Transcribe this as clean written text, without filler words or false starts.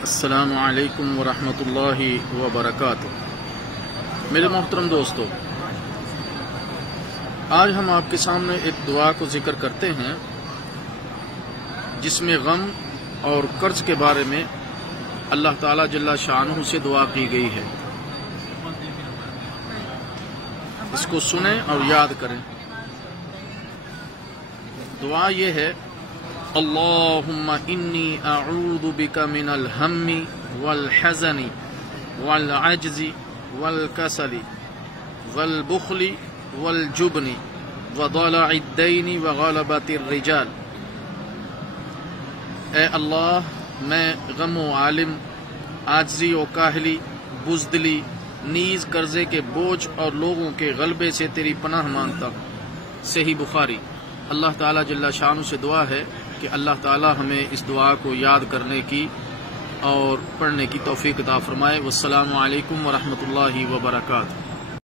السلام علیکم ورحمۃ اللہ وبرکاتہ۔ میرے محترم دوستو، آج ہم آپ کے سامنے ایک دعا کو ذکر کرتے ہیں جس میں غم اور قرض کے بارے میں اللہ تعالیٰ جل شانہ سے دعا کی گئی ہے۔ اس کو سنیں اور یاد کریں۔ دعا یہ ہے: اللہم انی اعوذ بک من الہم والحزن والعجز والکسل والبخل والجبن وضلع الدین وغلبۃ الرجال۔ اے اللہ، میں غم و عالم، عاجزی و کاہلی، بزدلی، نیز قرضے کے بوجھ اور لوگوں کے غلبے سے تیری پناہ مانگتا ہوں۔ صحیح بخاری۔ اللہ تعالیٰ جل شانہ سے دعا ہے کہ اللہ تعالیٰ ہمیں اس دعا کو یاد کرنے کی اور پڑھنے کی توفیق عطا فرمائے۔ والسلام علیکم ورحمۃ اللہ وبرکاتہ۔